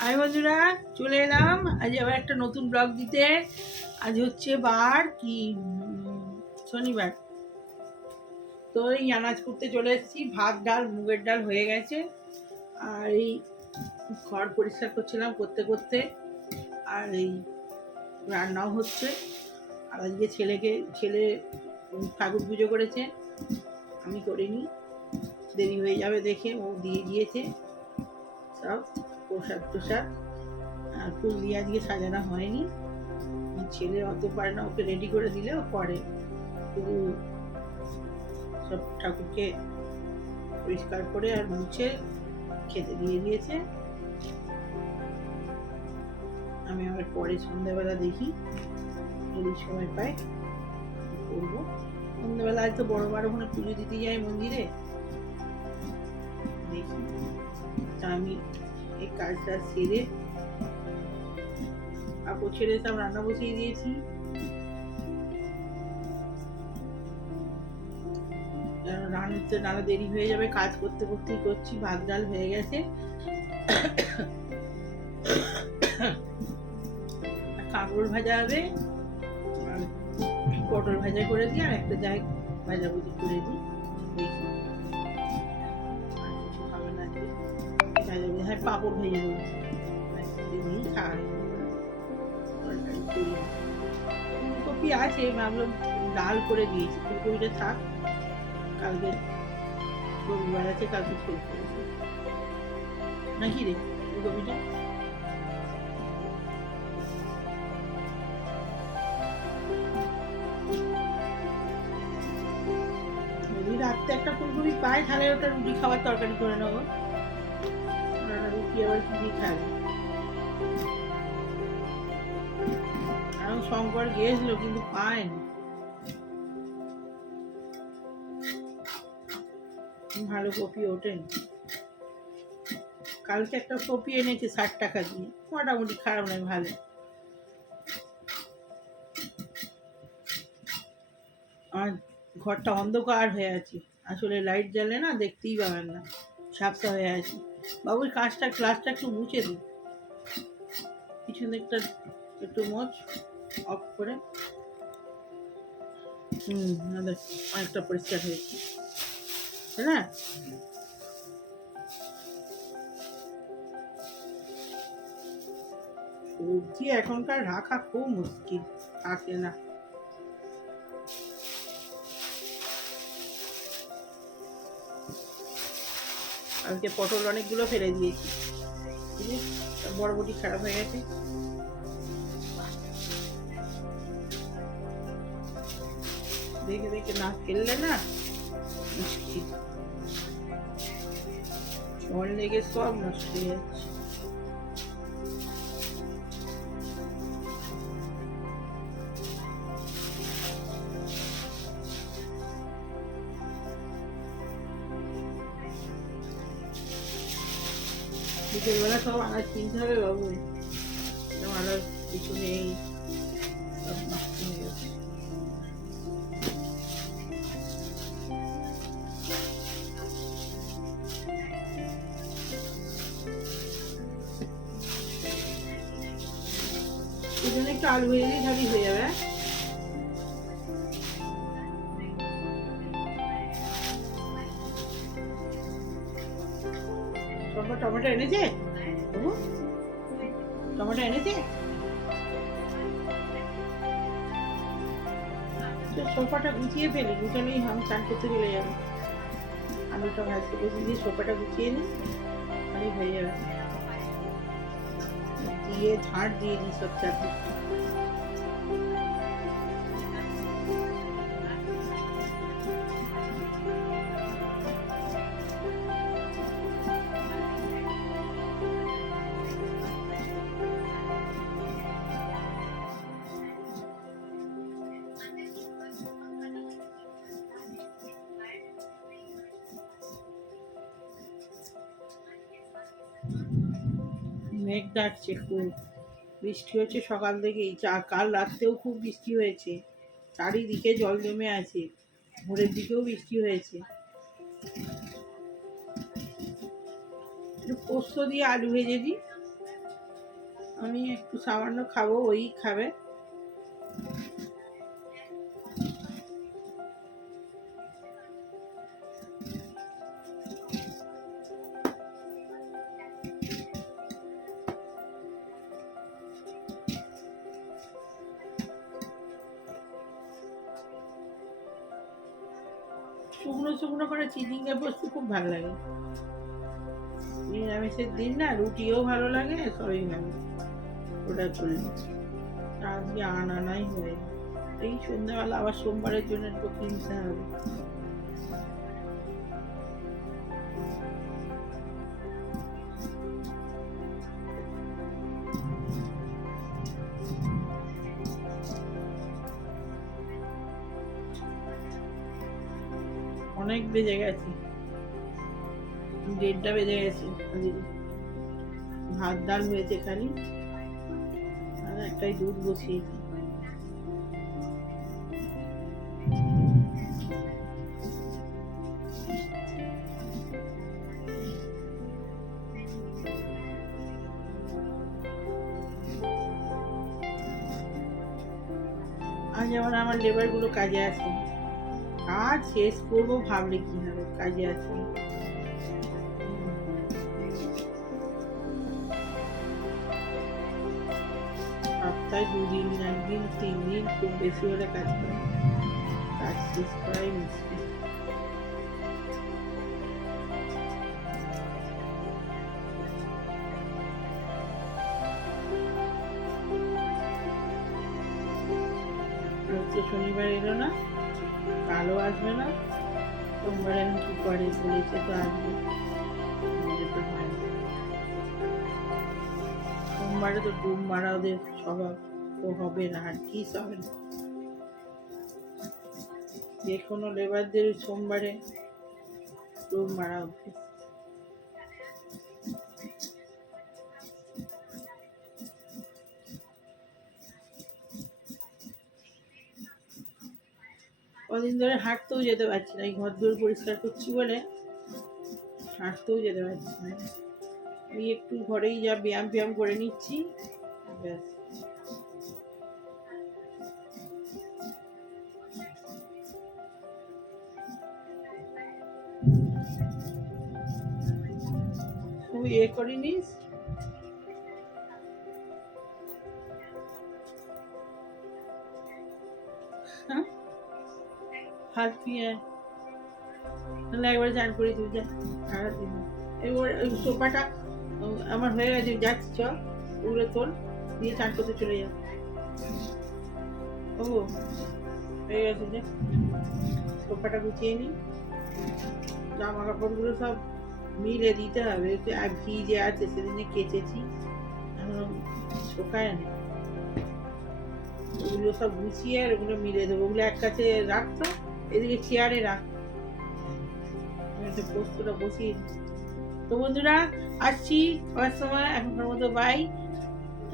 High বন্ধুরা, চলে এলাম আজ আবার একটা নতুন ব্লগ দিতে। আজ হচ্ছে বার কি শনিবার। তো এই আনাজ করতে চলে এসেছি। ভাত ডাল মুগের ডাল হয়ে গেছে, আর এই ঘর পরিষ্কার করছিলাম করতে করতে, আর এই রান্নাও হচ্ছে। আর আজকে ছেলে ঠাকুর পুজো করেছে, আমি করিনি, দেরি হয়ে যাবে দেখে ও দিয়ে দিয়েছে সব প্রসাদ টোসাদ। আর ফুল দিয়ে আজকে সাজানো হয়নি, ছেলে অত পারে না, ওকে রেডি করে দিলে ও করে। শুধু সব ঠাকুরকে পরিষ্কার করে আর মুছে খেতে দিয়ে দিয়েছে। আমি আবার পরে সন্ধ্যাবেলা দেখি যদি সময় পাই করবো। সন্ধ্যাবেলা আজ তো বড় ওখানে পুজো দিতে যাই মন্দিরে, দেখি। তা আমি এই কাজটা সেরে কাপড় ছেড়ে সব রান্না বসিয়ে দিয়েছি। রান্নাতে নানা দেরি হয়ে যাবে, কাজ করতে করতেই করছি। ভাত ডাল হয়ে গেছে, কাঁকরোল ভাজা হবে, আর পটল ভাজা করে দিই, আর একটা যাই ভাজাভুজি করে দিই। দেখি আর কিছু খাবে না আজকে, ভাজাভুজি হ্যাঁ পাঁপড় ভেজে দেবো, দিই খাওয়া। ফুলকপি আছে, ভাবলাম ডাল করে দিয়েছি, ফুলকপিটা থাক, কালকে রবিবার আছে, কালকে ফুল করে দেবো নাকি রে ফুলকপিটা। যদি রাত্রে একটা ফুলকপি পাই তাহলে ওটা রুটি খাবার তরকারি করে নেবো। রুটি আবার কি দিয়ে খাবে। এখন শঙ্কর গিয়েছিল কিন্তু পায়নি, ভালো কপি ওঠেনি। কালকে একটা কপি এনেছে 60 টাকা দিয়ে, মোটামুটি খারাপ নয়, ভালো। আর ঘরটা অন্ধকার হয়ে আছে, আসলে লাইট জ্বালে না, দেখতেই পাবেন না, ঝাপসা হয়ে আছে। বাবুর ক্লাসটা একটু মুছে দিই, পিছন দিকটা একটু মোচ অফ করে। অনেকটা পরিষ্কার হয়েছে, তাই না? সবজি এখনকার রাখা খুব মুশকিল, থাকে না। কালকে পটল অনেকগুলো ফেলে দিয়েছি, বরবটি খারাপ হয়ে গেছে। দেখে দেখে না ফেললে না মুশকিল, জল লেগে সব নষ্ট হয়ে যাচ্ছে। বিকেলবেলা সব আনাজ কিনতে হবে বাবু, আনাজ কিছু নেই, সব নষ্ট হয়ে গেছে। এই জন্য একটু আলু ভেজে দিই, তাহলেই হয়ে যাবে। টমেটো এনেছে, টমেটো এনেছে। সোফাটা গুছিয়ে ফেলি, গুছালেই আমি চান করতে চলে যাবো। আলুটা ভাজতে বসে দিয়ে সোফাটা গুছিয়ে নিই, তাহলেই হয়ে যাবে। দিয়ে ঝাড় দিয়ে দিই সব চারদিকটা। মেঘ ডাকছে খুব, বৃষ্টি হচ্ছে সকাল থেকেই, কাল রাত্রেও খুব বৃষ্টি হয়েছে, চারিদিকে জল জমে আছে, ভোরের দিকেও বৃষ্টি হয়েছে। একটু পোস্ত দিয়ে আলু ভেজে দিই, আমি একটু সামান্য খাবো, ওই খাবে। শুকনো শুকনো করে চিচিঙ্গা পোস্ত খুব ভালো লাগে। নিরামিষের দিন না রুটিও ভালো লাগে, সবই ভালো ওটা করলে। আজকে আনাই হয়ে এই সন্ধ্যাবেলা আবার সোমবারের জন্য একটু কিনতে হবে। অনেক বেজে গেছে, 1:30টা বেজে গেছে। ভাত ডাল হয়েছে খালি, আর একটাই দুধ বসিয়েছি। আজ আবার আমার লেবার গুলো কাজে আসে, কাজ শেষ করবো ভাবলে কি হবে, কাজে আসে। সপ্তাহে 2 দিন, 1 দিন, 3 দিন, খুব বেশি হলে কাজ করে, কাজ শেষ করাই মুশকিল। শনিবার এলো না, কালও আসবে না, সোমবারে আমি কি করে বলেছে তো আসবে। সোমবারে তো ডুব মারা ওদের স্বভাব, তো হবে না, আর কি হবে না। যে কোনো লেবারদের সোমবারে ডুব মারা অভ্যেস। কদিন ধরে হাঁটতেও যেতে পারছি না, এই ঘর দূর পরিষ্কার করছি বলে হাঁটতেও যেতে পারছি না। এই একটু ঘরেই যা ব্যায়াম করে নিচ্ছি, ব্যাস। তুই করিনিস? হাত দিয়ে তাহলে একবার চান করে তুই যা, সারাদিন এবার ওই সোফাটা আমার হয়ে গেছে, যাচ্ছি চ, ওগুলো তোল দিয়ে চান করতে চলে যা। ও হয়ে গেছে, যে সোফাটা গুছিয়ে নি, জামা কাপড়গুলো সব মিলে দিতে হবে, ভিজে আছে, সেদিনে কেচেছি, এখন শোকায় না। ওগুলো সব গুছিয়ে আর ওগুলো মিলে দেবো, ওগুলো এক কাছে রাখতো, এদিকে চেয়ারে রাখ, পোস্তটা বসিয়ে। তো বন্ধুরা আসছি আবার সময়, এখনকার মতো বাই।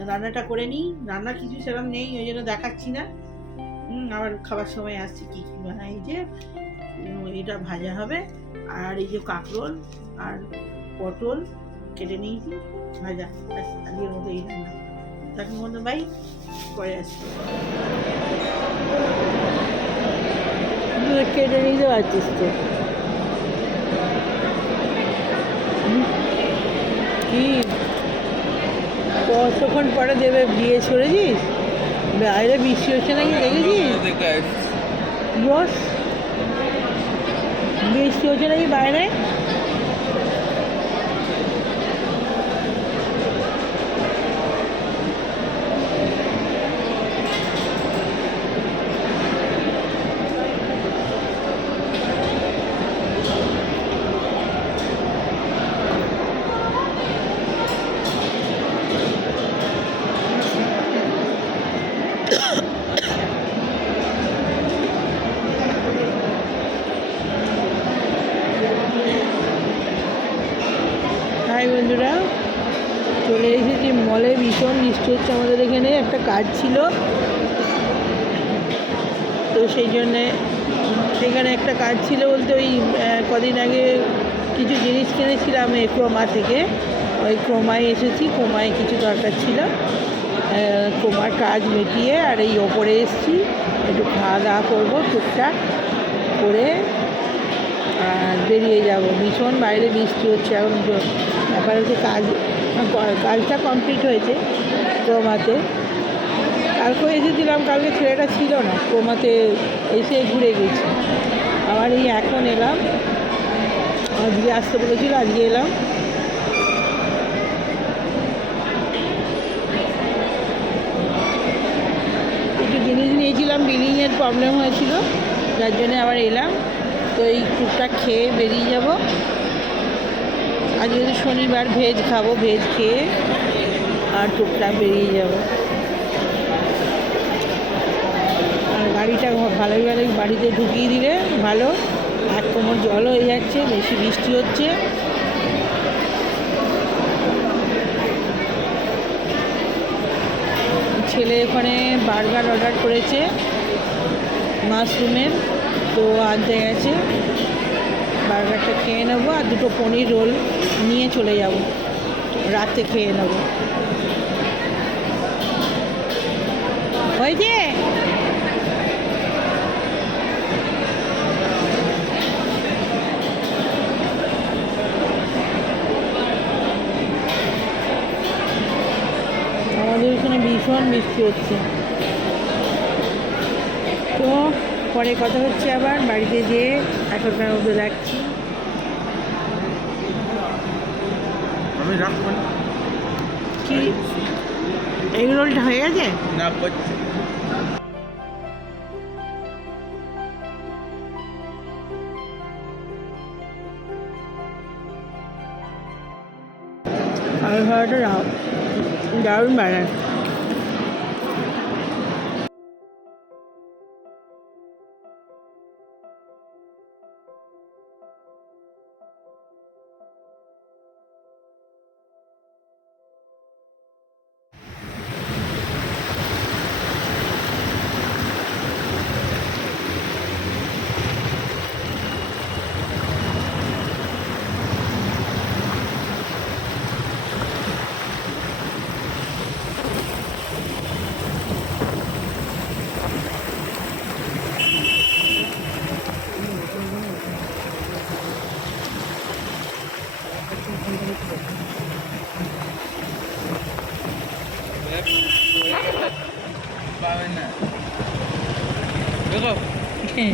রান্নাটা করে নিই, রান্না কিছু সেরকম নেই, ওই জন্য দেখাচ্ছি না। আবার খাবার সময় আসছি কি কি বানাই। এই যে এটা ভাজা হবে, আর এই যে কাঁকরোল আর পটল কেটে নিয়েছি, ভাজা, আজকের মতো এই রান্না। তাকে মতো বাই, পরে আসছি। কেটে নিতে পারছিস তো, কি কতক্ষণ পরে দেবে, বিয়ে ছড়েছিস, বাইরে বৃষ্টি হচ্ছে নাকি দেখেছিস? বস, বৃষ্টি হচ্ছে নাকি বাইরে? হাই বন্ধুরা, চলে এসেছি মলে, ভীষণ বৃষ্টি হচ্ছে আমাদের এখানে, একটা কাজ ছিল তো সেই জন্যে, সেখানে একটা কাজ ছিল বলতে ওই কদিন আগে কিছু জিনিস কিনেছিলাম এক্রোমা থেকে, ওই ক্রোমায় এসেছি, ক্রোমায় কিছু দরকার ছিল, ক্রোমার কাজ মিটিয়ে আর এই ওপরে এসেছি, একটু খাওয়া দাওয়া করবো টুকটাক করে আর বেরিয়ে যাব। ভীষণ বাইরে বৃষ্টি হচ্ছে এখন, ব্যাপার হচ্ছে কাজটা কমপ্লিট হয়েছে ক্রোমাতে। কালকেও এসেছিলাম, কালকে ছেলেটা ছিল না, ক্রোমাতে এসে ঘুরে গেছি। আবার এই এখন এলাম, আজকে আসতে বলেছিল, আজকে এলাম। একটু জিনিস নিয়েছিলাম, বিলিংয়ের প্রবলেম হয়েছিল, যার জন্যে আবার এলাম। তো এই টুকটাক খেয়ে বেরিয়ে যাব। আজকে যদি শনিবার ভেজ খাবো, ভেজ খেয়ে আর টুকটাক বেরিয়ে যাব। আর গাড়িটা ভালোই বাড়িতে ঢুকিয়ে দিলে ভালো। এক কোমর জল হয়ে যাচ্ছে, বেশি বৃষ্টি হচ্ছে। ছেলে ওখানে বার্গার অর্ডার করেছে মাশরুমের, তো আনতে গেছে। বার্গারটা খেয়ে নেবো আর দুটো পনির রোল নিয়ে চলে যাব, রাতে খেয়ে নেবো। হয়েছে? আমাদের এখানে ভীষণ বৃষ্টি হচ্ছে। তো পরে কথা হচ্ছে, আবার বাড়িতে যেয়ে এখনকার মতো রাখছি। কি এগ রোলটা হয়ে গেছে না? আর ভাড়াটা দারুণ বানায়। কি